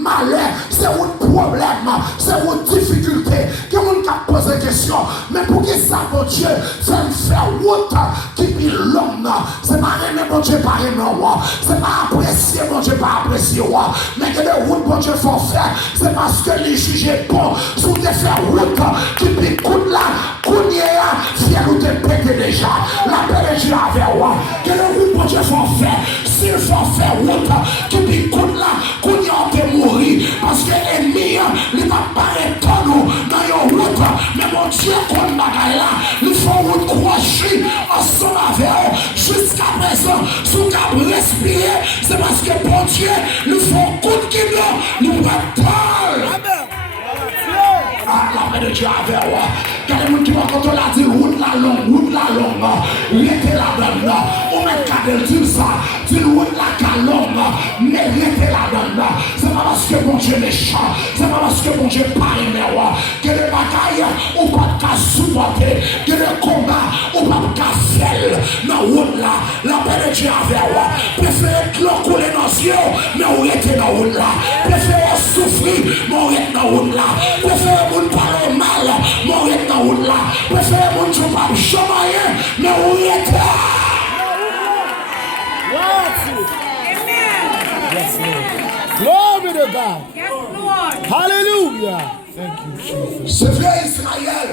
malheur, c'est un problème, c'est une difficulté. Que mon cap pose des questions, mais pour que ça, mon Dieu, faire route qui est l'homme, c'est pas aimer mon Dieu, pas aimer moi, c'est pas apprécier mon Dieu, pas apprécier moi, mais que les routes mon Dieu faut faire, c'est parce que les juges bon, sous des faire route qui est coup là, coup fier ou te péter déjà, la paix de Dieu avec moi, que les routes mon Dieu faut faire, s'il faut faire route qui est coup là, coup te mourir, parce que l'ennemi, il va pas répondre dans une route, mais mon Dieu, qu'on bagaille là, il faut route crocher ensemble avec eux, jusqu'à présent, sous cap respirer, c'est parce que bon Dieu, il faut coup qui nous répondre. La paix de Dieu avec moi. Il y a des gens qui vont quand on a dit route la longue, mettez la donne, on met qu'à dire ça, dit route la longue, mais mettez la donne. C'est pas parce que bon Dieu est méchant, c'est pas parce que bon Dieu n'est pas aimé, que les batailles ou pas qu'à supporter, que les combats ou pas qu'à faire dans route là, la paix de Dieu avec moi. Préférez que l'on coule dans les yeux, mais on reste dans route là. Préférez souffrir, mais on reste dans route là. Préférez vous parler mal, mais on reste dans route là. Préférez mon Dieu pas chamailler, mais on est là. Yes, Lord. Glory to God. Yes, Lord. Hallelujah. Thank you, Jesus. C'est vrai Israël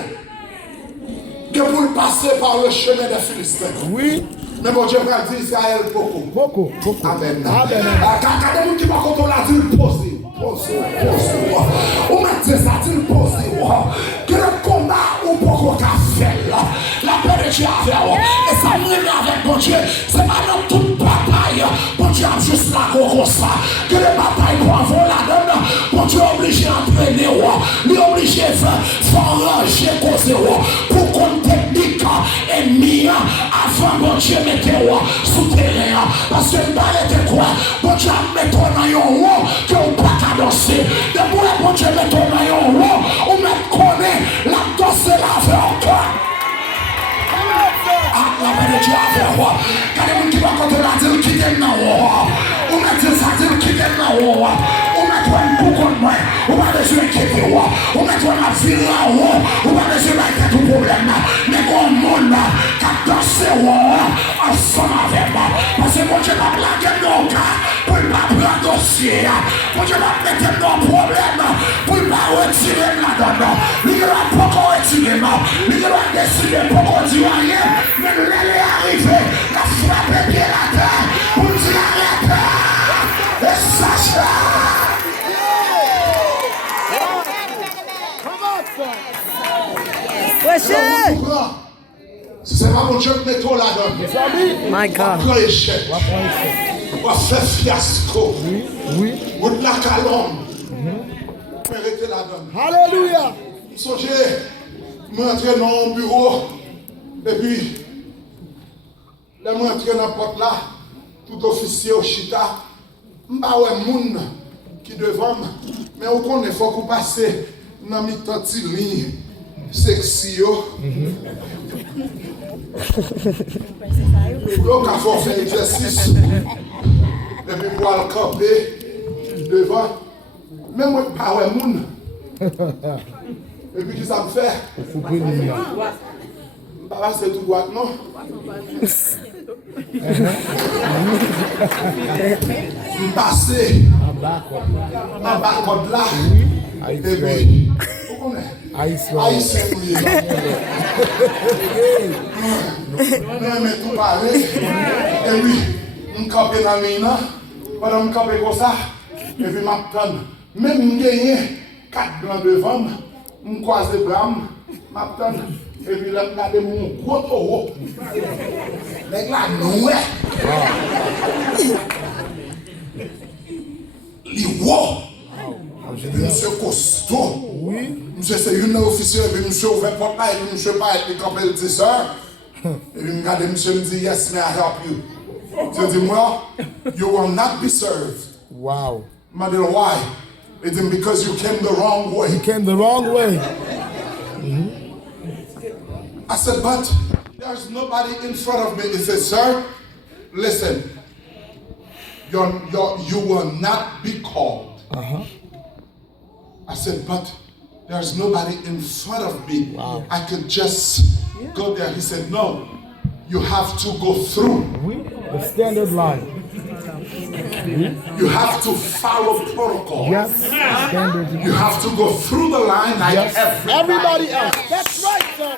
que vous passez par le chemin des Philistins. Oui. Mais mon Dieu va dire Israël beaucoup. Beaucoup. Amen. Amen. Quand vous qui va quand on a dit poser. On m'a dit ça, dit poser. Que le combat ou beaucoup qu'à faire la paix de Dieu avec vous. Et ça me avec mon Dieu. C'est pas dans toute bataille. Mon Dieu a juste là comme ça. Que les batailles pour avoir la donne. Mon Dieu est obligé d'entraîner. Il est obligé de faire ranger cause pour qu'on technique et mis avant mon Dieu mettez sous terrain. Parce que m'arrêtez quoi? Mon Dieu met ton maillon que on pas qu'à danser. De bon Dieu met ton maillon on met connaît la danse la fait encore. La paix de Dieu avec moi. Quand les gens qui vont quand on a dit qui t'aime dans on a dit ça dit qui t'aime dans on met toi beaucoup de moi. On va besoin d'inquiéter on met toi la vie là on va besoin d'inquiéter tout problème. Mais quand monde qui a dansé ensemble avec moi. Parce que mon Dieu va plaquer nos cas pour ne pas prendre dossier. Mon Dieu va mettre nos problèmes pour ne pas retirer la donne. Il va pas retirer il va décider pour qu'on dise rien. Mais nous allons arriver à frapper pied la terre pour dire arrête. Et sache c'est pas mon Dieu qui met toi là-dedans. My God. On va échec. On va faire fiasco. Oui. On va la calombe. Méritez là-dedans. Hallelujah. Songez, je rentre dans mon bureau. Et puis, là, je rentre dans la porte là. Tout officier au chita. Je ne sais pas moun qui devant. Mais au compte, il faut qu'on passe dans mes tantes lignes sexy. Donc, il faut faire exercice. Et puis, pour le camper devant. Mais moi, je ne sais pas moun. Et puis, qu'est-ce que ça me fait? Papa, c'est tout droit, non? Je passé en bas code là. Et puis, vous connaissez? Haïtien. Mais tout parler. Et puis, je me campe dans le mina. Pendant que je me campe comme ça, et puis je m'attends. Même je gagne 4 blancs devant, je croise les bras, je m'attends. Et puis là, je regarde mon gros taureau. Mais là, non, les wots. Monsieur costaud. Oui. Monsieur, c'est une officier, et puis monsieur ouvert porte là, et puis monsieur pas être campé le 10 heures. Et puis regarde, monsieur me dit, yes, may I help you? Je dis, well, you will not be served. Wow. I said, why? It is because you came the wrong way. You came the wrong way. I said, but there's nobody in front of me. He said, sir, listen, you will not be called I said, but there's nobody in front of me. Wow. I could just go there. He said, no, you have to go through. The standard line. You have to follow protocol. Yes. Standard. You have to go through the line like everybody else. That's right, sir.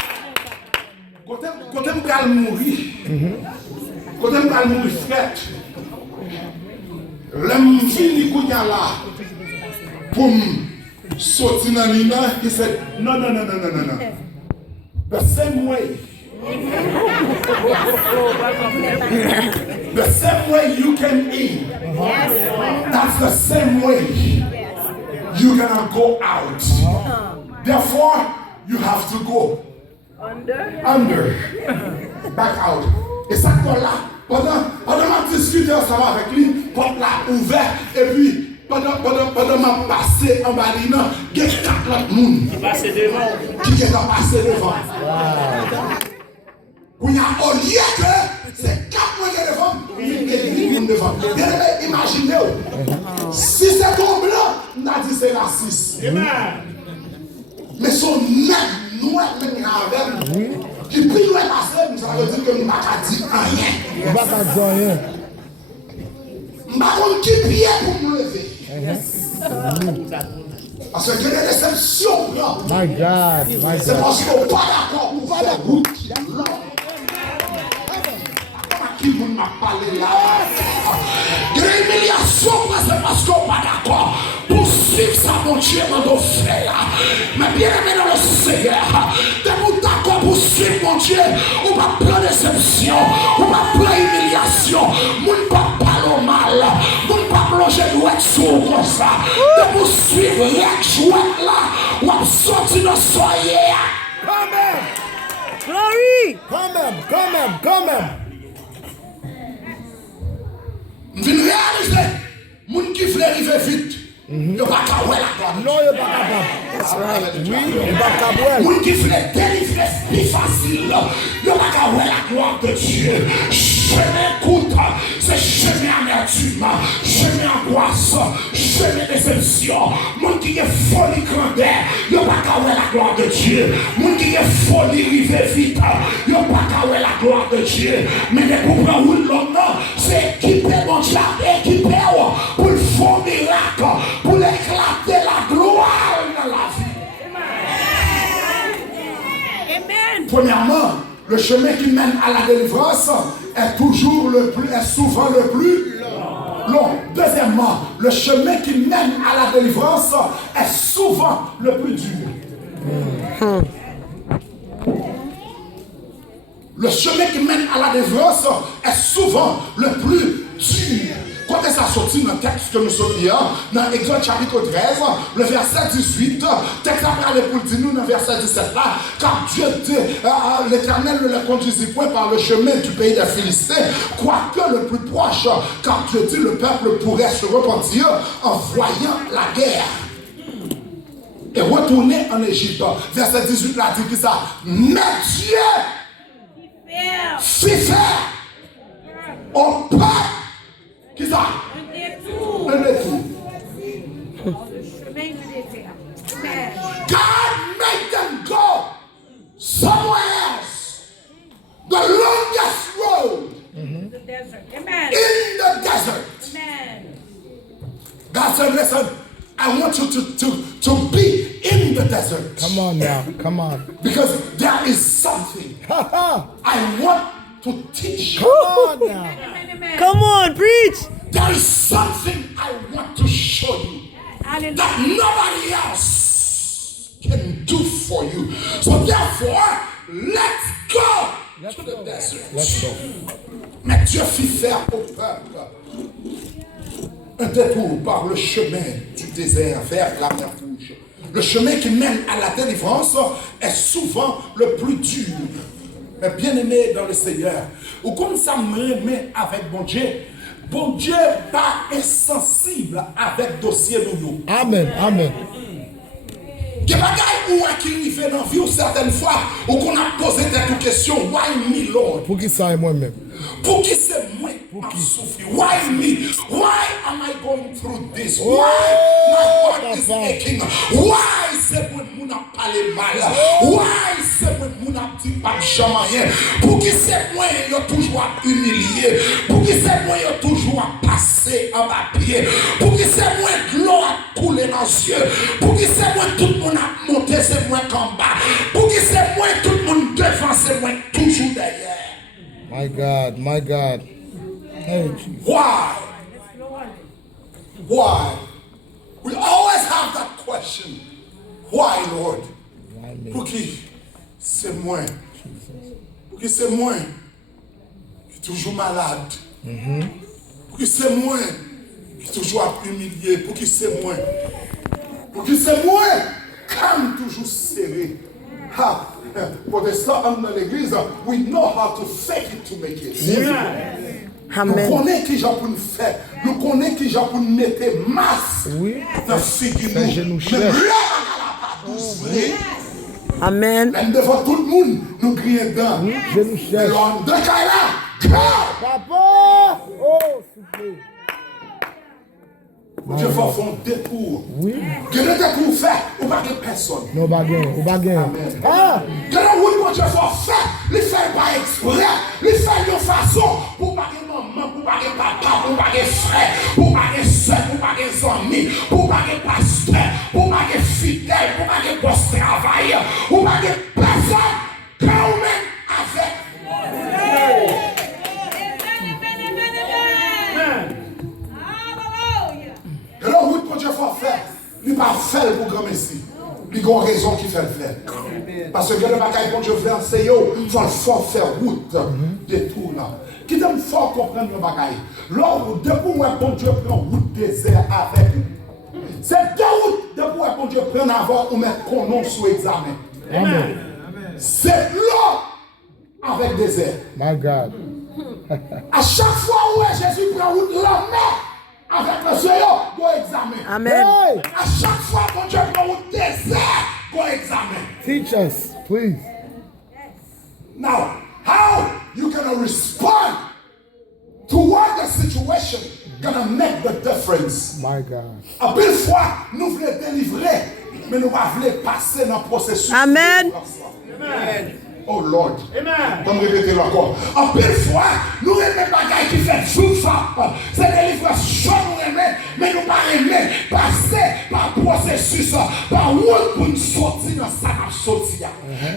Quand on va mourir, quand on va mourir, frère, l'homme vini kounya là pour sortir dans l'ina, he said, no. The same way. The same way you came in, that's the same way you're gonna go out. Therefore, you have to go under, back out. Et ça là, pendant ma discussion ensemble avec lui, porte là ouverte, et puis pendant ma passé en bas il y a 4 autres personnes qui passent devant. Au lieu que c'est 4 moyens devant, il devant. Imaginez, si c'est ton blanc, on a dit c'est la 6. Mais son nez noir, qui prie le passé, ça veut dire que nous n'avons pas dit rien. On va pas dire rien. Nous n'avons qui prier pour nous lever. Parce que j'ai des déceptions. My God. C'est parce qu'on n'est pas d'accord pour faire route. Qui vous m'a parlé là? L'humiliation, c'est parce qu'on n'est pas d'accord pour suivre ça, mon Dieu, mon frère. Mais bien aimé dans le Seigneur, de vous d'accord pour suivre mon Dieu, on va plein de déception, on va plein d'humiliation, on ne va pas le mal, on ne va pas plonger l'ouest sur comme ça. De vous suivre, l'ouest là, on va sortir de soyer. Amen. Glory. Come on. Je viens réaliser, les gens qui veulent arriver vite, ils ne peuvent pas la gloire. Non, ils ne peuvent pas capable. That's right. Oui, ils ne peuvent pas capable. Les gens qui veulent délivrer plus facile, ils ne peuvent pas la gloire de Dieu. Chemin écoute, c'est chemin amertume, chemin angoisse, chemin déception. Les gens qui ont folie grandeur, ils ne peuvent pas la gloire de Dieu. Les gens qui ont folie arriver vite, ils ne peuvent pas la gloire de Dieu. Mais les comprendre où l'homme, c'est équiper mon Dieu, équiper pour le fond miracle, pour éclater la gloire dans la vie. Amen. Premièrement, le chemin qui mène à la délivrance est souvent le plus long. Deuxièmement, le chemin qui mène à la délivrance est souvent le plus dur. Le chemin qui mène à la délivrance est souvent le plus dur. Quand ça sortit dans le texte que nous sommes hier, dans Exode chapitre 13, le verset 18, texte après pour dire nous dans le verset 17 là, car Dieu dit, l'Éternel ne le conduisit point par le chemin du pays des Philistins, quoique le plus proche, car Dieu dit le peuple pourrait se repentir en voyant la guerre. Et retourner en Égypte. Verset 18 là dit ça, mais Dieu fit faire au peuple. Qui ça? Un détour. God made them go somewhere else. The longest road The desert. Amen. in the desert. Amen. God said, listen, I want you to be in the desert. Come on now. Come on. Because there is something I want to teach you. Come on now. Amen. Come on, preach. There is something I want to show you that nobody else can do for you. So therefore, let's go to the desert. Let's go. Mais Dieu fit faire au peuple un détour par le chemin du désert vers la mer Rouge. Le chemin qui mène à la délivrance est souvent le plus dur. Mais bien aimé dans le Seigneur, ou comme ça me met avec bon Dieu pas insensible avec dossier nous. Amen. Il y a des gens qui fait dans la vie certaines fois, ou qu'on a posé des questions, why me Lord? Pour qui ça et moi-même? Pour qui c'est moi qui souffre? Why me? Why am I going through this? Why my heart is aching? Why c'est moi qui n'a pas les mal? Why c'est moi qui n'a dit pas de jamais? Pour qui c'est moi qui toujours humilié? Pour qui c'est moi qui toujours passé en bas pied? Pour qui c'est moi que l'eau a coulé dans les yeux? Pour qui c'est moi tout le monde a monté, c'est moi qu'en bas? Pour qui c'est moi tout le monde devant, c'est moi toujours derrière? My God, my God. Hey, Jesus. Why? Why? We always have that question. Why, Lord? Why me? Pour qui c'est moi? Pour qui c'est moi qui est toujours malade? Pour qui c'est moi qui est toujours humilié? Pour qui c'est moi? Pour qui c'est moi comme toujours serré? Ha! Protestant dans l'église, we know how to fake it to make it. Nous connaissons qui j'ai pour nous faire. Nous connaissons qui j'ai pour nous mettre masse dans le figure. Un genou cher. Amen. Même devant tout le monde, nous crions dedans. Je nous cherche. L'homme de Kaila, Papa! Oh, s'il te plaît. Dieu va faire un détour. Oui. Que le détour fait, ou pas de personne. No baguette, au baguette. Ah! Que le route que Dieu va faire, il fait pas exprès, il fait de façon pour pas de maman, pour pas de papa, pour pas de frère, pour pas de soeur, pour pas de amis, pour pas de pasteur, pour pas de fidèle, pour pas de boss travailleur, pour pas de personne, quand même avec. Que le route que Dieu va faire, il va faire pour grand messie. Il y a une raison qui fait le faire. Parce que le bagaille que Dieu fait, c'est il faut faire route détour là. Qui t'aime fort comprendre le bagaille. Lors depuis où bon Dieu prend route désert avec nous. C'est deux routes depuis où bon Dieu prend avant ou mettre qu'on nom sous examen. Amen. C'est là avec désert. My God. À chaque fois où Jésus prend route là, avec le Seigneur, go examiner. Amen. Hey! À chaque fois que Dieu prend route désert, go examiner. Teach us, please. Now, how you gonna respond to what the situation gonna make the difference? My God. À belle fois, nous voulons délivrer, mais nous ne voulons pas passer dans le processus. Amen. Amen. Oh Lord. Amen. Comme répéter encore. En belle fois, nous aimons bagaille qui fait souffrance. C'est délivrance chaud nous aimons, mais nous pas aimer passer par processus, par route pour nous sortir dans ça n'a sorti.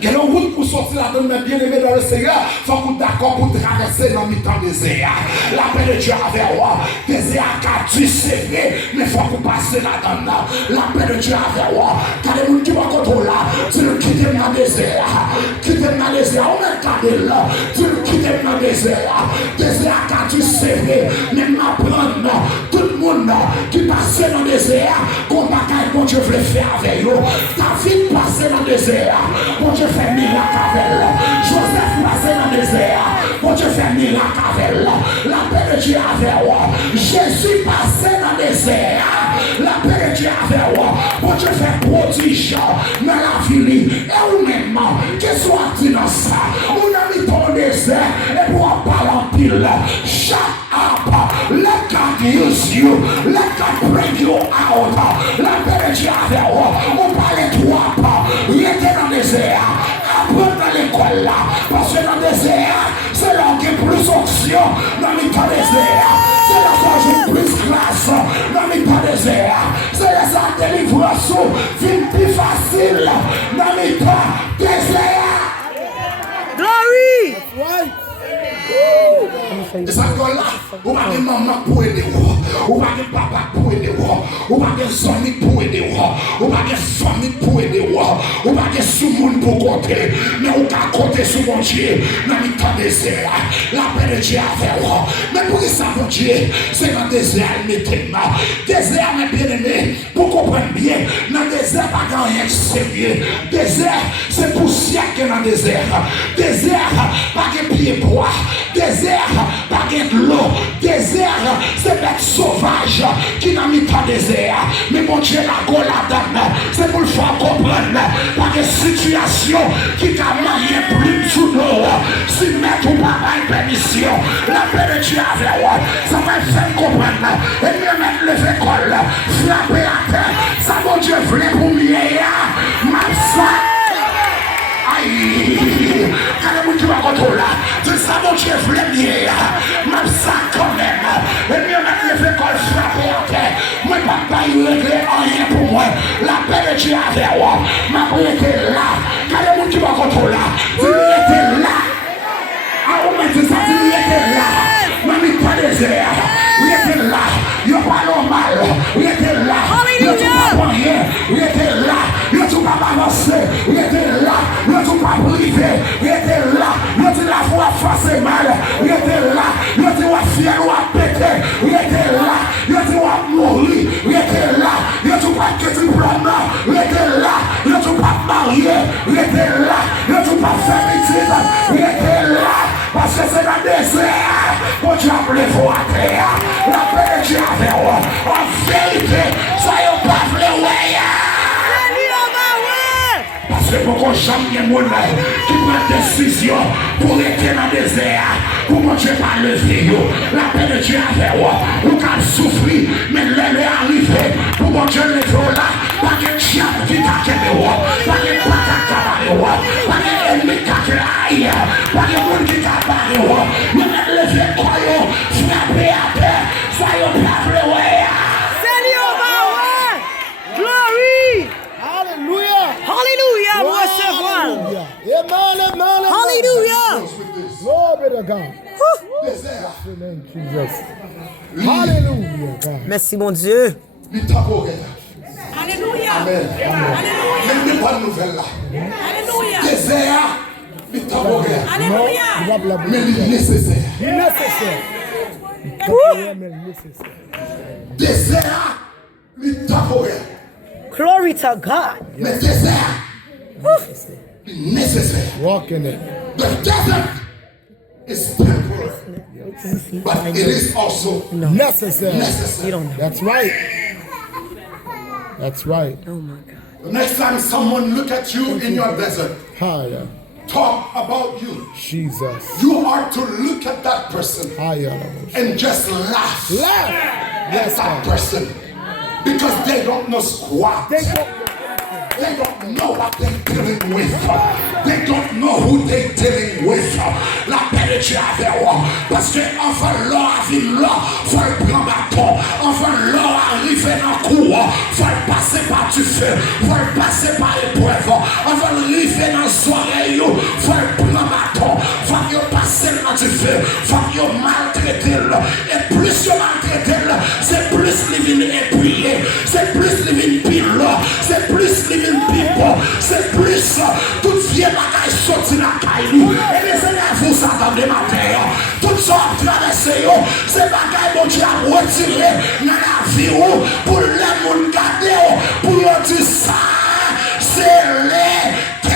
Quelle route pour sortir là dedans bien aimé dans le Seigneur, faut qu'on d'accord pour traverser dans le temps désert. La paix de Dieu avec moi, désert car tu sais vrai, mais faut qu'on passe là-dedans. La paix de Dieu avec moi, car les gens qui vont contrôler là, tu le quittes dans le désert. Quitte dans le désert, on met cadre là, tu le quittes dans le désert. Désert car tu sais vrai, mais m'apprendre tout le monde qui passe dans le désert, qu'on va quand Dieu veut faire avec eux. David passe dans le désert, bon Dieu fait miracle avec elle. Joseph passe dans le désert, bon Dieu fait miracle avec elle. La paix de Dieu avec elle. Jésus passe dans le désert, la paix de Dieu avec elle. Bon Dieu fait prodige dans la ville. Et ou même, qu'il soit dit dans ça, on a mis ton désert et pour parler en pile. Shut up, let God use you, let God bring you out. La paix de Dieu avec elle. On parle de toi, il était dans le désert. Apprendre dans l'école là, parce que dans le désert, c'est là qu'il y a plus d'options dans le temps désert. C'est là qu'il y a plus de classe dans le temps désert. C'est là que la délivrance vient plus facile dans le temps désert. Glory. Right. Et ça que là, on va de maman pour aider vous, on va de papa pour aider vous, on va de amis pour aider vous, on va de famille pour aider vous, on va de sous monde pour compter, mais on va compter sur mon Dieu dans le temps désert. La paix de Dieu avec vous. Mais pour que ça, mon Dieu, c'est dans le désert, mettez-moi. Désert, mes bien-aimés, pour comprendre bien, dans le désert, pas rien de sérieux. Désert, c'est poussière qui est dans le désert. Désert, pas de pied bois. Désert, pas de l'eau. Désert, c'est bête sauvage qui n'a mis pas désert. Mais mon Dieu, la go la donne. C'est pour le faire comprendre. Par des situations qui t'a marié plus sous l'eau. Si mettre ou pas une permission, la paix de Dieu avec moi, ça va faire comprendre. Et mieux mettre les écoles, frapper à terre. Ça, mon Dieu, voulait pour mieux. Ma soeur. Aïe, quand le monde qui va contrôler, c'est ça mon Dieu voulait bien, même ça quand même, et mieux mettre les écoles frappées à terre, moi pas y régler rien pour moi, la paix de Dieu avec moi, ma prière était là, quand le monde qui va contrôler, tu étais là, ah on m'a dit ça, tu étais là, ma mis pas désert, il était là, il n'est pas normal, il était là, il n'est pas rien, il était là, il n'est pas avancé, il était là, il n'est pas privé, il était là, il était la foi face mal, il était là, il était la fière ou à péter, il était là, il était à mourir, il était là, il n'était pas que tu diplôme, il était là, il n'était pas marié, il était là, il n'était pas féminine, il était là, parce que c'est le désert, mon Dieu a voulu voir à terre, la paix de Dieu avec moi, en vérité, ça y est pas voulu voir. Parce que pour qu'on jamais de monde qui prend décision pour être dans le désert, pour mon Dieu pas lever, la paix de Dieu avec moi, ou qu'à souffrir, mais l'elle est arrivée, pour mon Dieu lever là, pas de diable qui t'a quitté, pas de patacabaré, pas d'ennemi qui t'a quitté, pas de monde qui t'a barré, mais lever quoi, frapper à terre, ça y est pas vouloir. Hallelujah, mon recevoir. Amen. Hallelujah. Glory to God. Désert. Amen, Jesus. Hallelujah, God. Merci, mon Dieu. Alléluia. Amen. Même des bonnes nouvelles là. Alléluia. Désert, il temporaire. Alléluia. Mais il est nécessaire. Désert, il temporaire. Glory to God. Mais désert, il nécessaire. Walk in it. The desert is temporary, but it is also Necessary. necessary. You don't know. That's right. That's right. Oh my God. The next time someone look at you in your desert, Higher. talk about you, Jesus. you are to look at that person Higher. and just laugh Laugh. at Yes, that God. person because they don't know squat. They don't know what they're dealing with. They don't know who they're dealing with. La paix de Dieu avec moi. Parce que enfin l'or arrive là, faut le prendre bâton. Enfin l'or arrive dans le coup, faut le passer par du feu, faut le passer par l'épreuve. Enfin arrive dans le soirée, faut le prendre bâton. Faut que passer dans du feu, faut que maltraiter. Et plus vous maltraitez, c'est plus les vignes épuisées, c'est plus les vignes pile, c'est plus les vignes people, c'est plus toute vieille bagaille sortie de la caille. Et les Seigneurs vous s'attendent de matin. Tout ça traversé, c'est bagaille mon Dieu a retiré dans la vie pour les gens garder, pour leur dire ça, c'est l'éternel.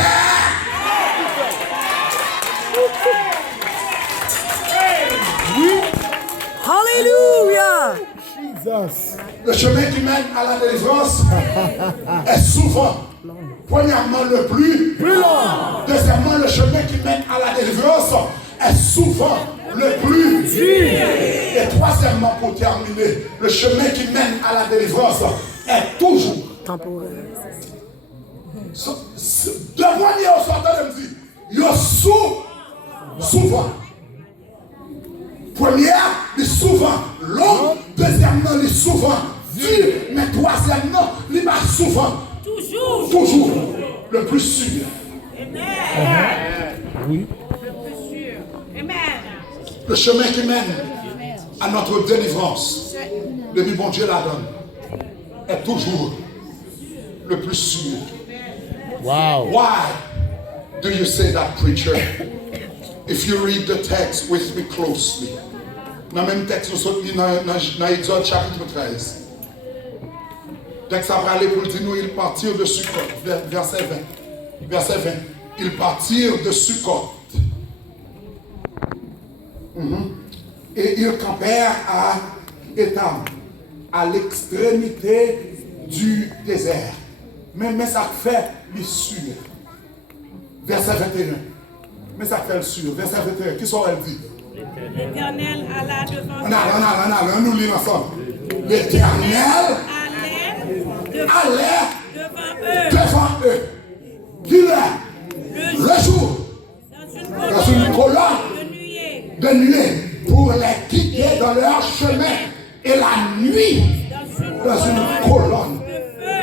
Hallelujah. Jesus. Le chemin qui mène à la délivrance est souvent, premièrement, le plus long. Deuxièmement, le chemin qui mène à la délivrance est souvent le plus dur. Et troisièmement, pour terminer, le chemin qui mène à la délivrance est toujours Temporaire. de premier au sortant de me dire, il y a souvent. Première, il est souvent long. Deuxièmement, il est souvent dur. Mais troisièmement, il est souvent. Toujours le plus sûr. Oui. Le chemin qui mène à notre délivrance, depuis bon Dieu la donne, est toujours le plus sûr. Wow. Why do you say that, preacher? If you read the text with me closely. Dans le même texte, nous sommes dans Exode chapitre 13. Texte à parler pour dire nous, ils partirent de Sukkot, verset 20. Verset 20. Ils partirent de Sukkot. Et ils campèrent à Étam, à l'extrémité du désert. Mais ça fait le sûr. Verset 21. Mais ça fait le sûr. Verset 21. Qui sont elle dit? L'Éternel alla devant On nous lit ensemble. L'Éternel allait devant eux. Qu'il est le jour dans une colonne de nuée pour les guider dans leur chemin et la nuit dans une colonne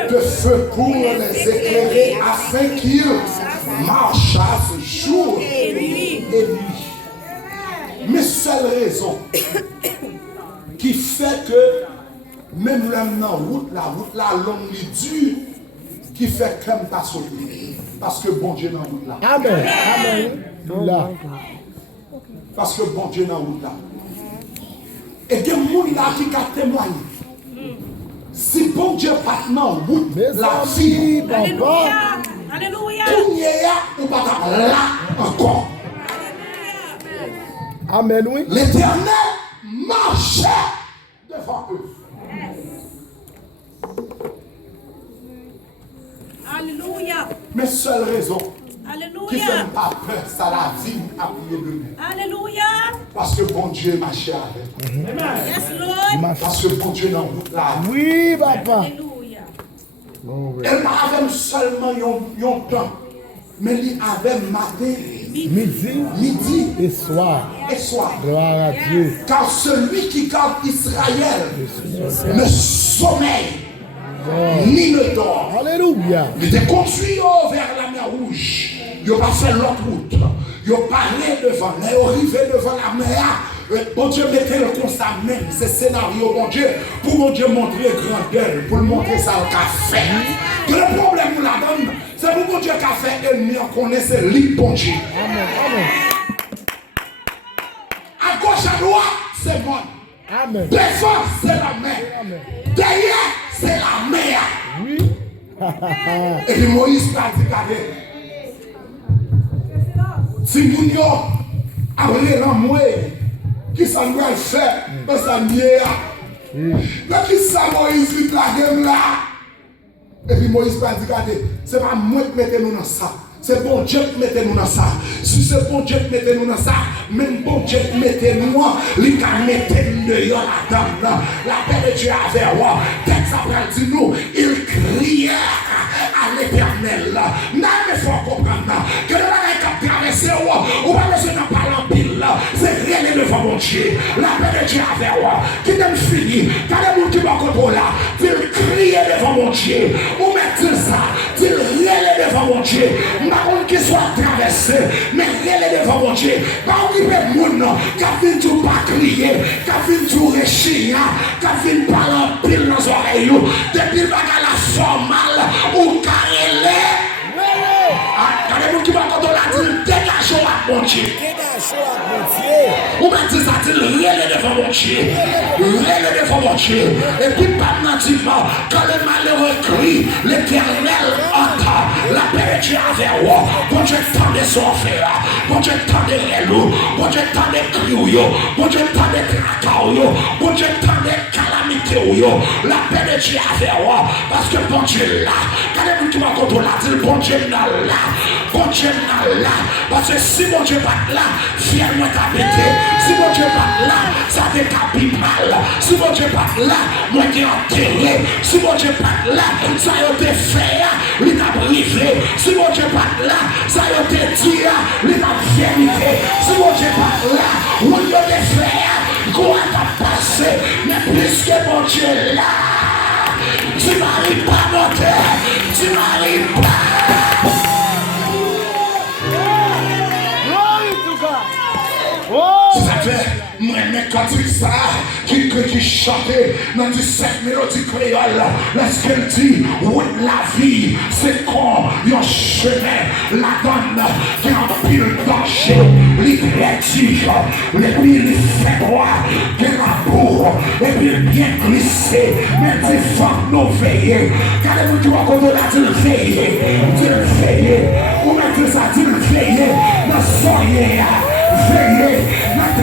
de feu pour les éclairer afin qu'ils marchassent jour et nuit. Mais seule raison qui fait que même la route la longue et dure, qui fait comme ta sauté. Parce que bon Dieu dans la route là. Amen. Là. Parce que bon Dieu dans la route là. Et des gens là qui ont témoigné. Si bon Dieu pas dans la route, la vie, Alléluia. Alléluia. ou pas là encore. Amen, oui. L'Éternel marchait devant eux. Alléluia. Mais seule raison qui Alléluia. fait pas peur, ça la vie à prier de lui. Alléluia. Parce que bon Dieu marchait avec. Yes, Lord. Parce que bon Dieu dans la route là. Oui, papa. Alléluia. Elle avait seulement un temps. Mais il avait matin, midi Et soir. et soir. Gloire à Dieu. Car celui qui garde Israël ne sommeille ni ne dort. Alléluia. Il était conduit vers la mer Rouge. Il n'a pas fait l'autre route. Il a parlé devant. Il est arrivé devant la mer. Bon Dieu mettait le constat même. Ce scénario, bon Dieu, pour mon Dieu montrer grandeur, pour le montrer ça au café. Que le problème nous la donne, c'est pour mon Dieu qui a fait ennemi, on connaît c'est lui, bon Dieu. Amen. À gauche, à droite, c'est bon. Amen. Devant, c'est la mer. Amen. Derrière, c'est la mer. Oui. Et puis Moïse a dit, regardez, si nous avons appris l'amour, qui ça nous a fait, parce que ça nous a. Mais qui ça Moïse dit la game là? Et puis Moïse a dit, regardez, c'est pas moi qui mettez nous dans ça. C'est bon Dieu qui mettez nous dans ça. Si c'est bon Dieu qui mettez nous dans ça, même bon Dieu qui mettez nous, il a mettez nous là-dedans. La paix de Dieu avait roi. Texte après dit nous, il criait à l'Éternel. Mais il faut comprendre que le bagage qui a traversé, ou pas besoin d'en parler en pile, c'est rien devant mon Dieu. La paix de Dieu avait roi. Qui t'aime fini, quand les gens qui vont contrôler là, il criait devant mon Dieu. Ou mettez ça, il riait devant mon Dieu. Par contre, qu'il soit traversé, mais riait devant mon Dieu. Par contre, il y a des gens qui viennent tout pas crier, qui viennent tout réchir, qui viennent parler en pile dans les oreilles. Depuis le bagage la formal ou carrelé. Quand les gens qui vont contrôler la dire, dégagez à mon Dieu. Ou bien ça dit, riez devant mon Dieu. Riez devant mon Dieu. Et puis, pas maintenant, quand le malheureux crie, l'Éternel entend. La paix de Dieu avec moi. Bon Dieu tend des sorciers. Bon Dieu tend des relous. Bon Dieu tend des criouilles. Bon Dieu tend des tracailles. Bon Dieu tend des calamités. La paix de Dieu avec moi. Parce que bon Dieu là. Quand les gens qui m'ont contrôlé, dit bon Dieu là. Bon Dieu là. Parce que si bon Dieu pas là, fier-moi ta pété. Si mon Dieu pas là, ça fait capi mal. Si mon Dieu pas là, moi qui enterré. Si mon Dieu pas là, ça a été fait, il t'a privé. Si mon Dieu pas là, ça a été dit, il t'a vérité. Si mon Dieu pas là, où il a été fait, quoi t'a passé. Mais puisque mon Dieu est là, tu m'arrives pas monter, tu m'arrives pas. Ça fait, moi, quand tu ça, qui chantait dans du 5 mélodies créoles, lorsqu'elle dit, oui, la vie, c'est con, yon chemin, la donne, qui en pile danger, les créatifs, les piles fait droit, qui la bourre, et puis bien glissé, mais des femmes nous veiller, quand les gens qui vont contre la dit veiller, ou mettre ça dit veiller, dans soyer, veillez, notre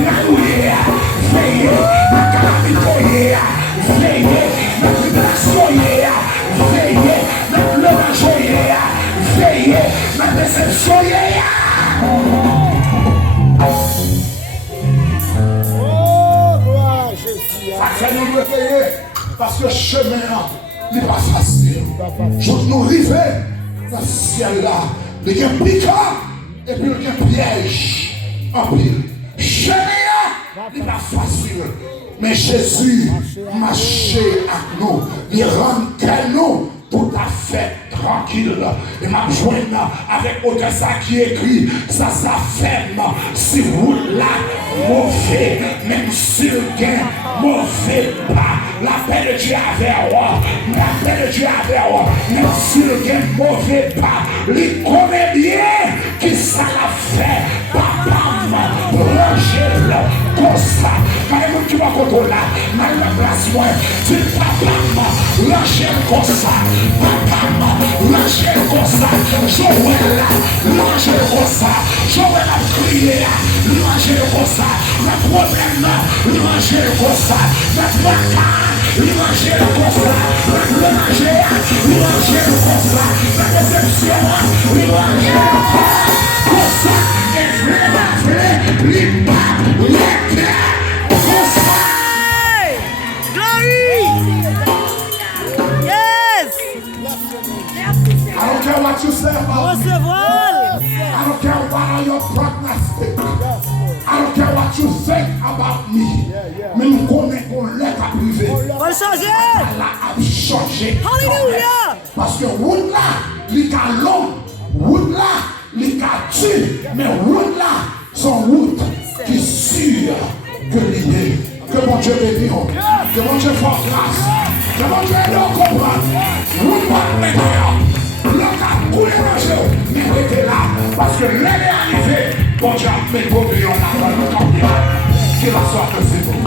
veillez, la calamité, veillez, la tribulation, veillez, la pleurage, veillez, la déception. Oh, gloire à Jésus. Ça fait nous devons payer parce que le chemin n'est pas facile. Je nous arrivons dans le ciel là, il y a un piquant et puis il y a un piège en pile. Chemin n'est pas facile. Mais Jésus marchait avec nous, il rend nous tout à fait tranquille. Et m'a joint avec autre ça qui écrit, ça ferme. Si vous là, mauvais, même si le gain, mauvais pas. La paix de Dieu avec moi, la paix de Dieu avec moi, même si le gain, mauvais pas. Il connaît bien qui ça l'a fait. Papa, Roger, comme ça. Quand même, tu vas contrôler là, dans la place, moi, tu papa, Roger, comme ça. Papa, Roger, comme ça. Joël, Roger, comme ça. Joël a crié, Roger, comme ça. Le problème, Roger, comme ça. Le placard, Roger, comme ça. Le Roger, comme ça. La déception, Roger, comme ça. Et vraiment, les papes, les terres, comme ça. Glory! Yes! I don't care what you say about me. Recevoir! I don't care what are your prognostics. I don't care what you think about me. Mais nous connaissons qu'on l'est à privé. On va le changer! Allah a changé. Alléluia! Parce que route là, il y a l'homme. Route là, il y a tu. Mais route là, son route qui est sûre que l'idée. Que mon Dieu bénisse. Que mon Dieu fasse grâce. Que mon Dieu aide à comprendre. Route pas maintenant. L'homme a coulé dans jeu. Mais il était là. Parce que l'année est arrivée. Bon Dieu a mis pour lui en avant le camp. Qu'il en soit que c'est bon.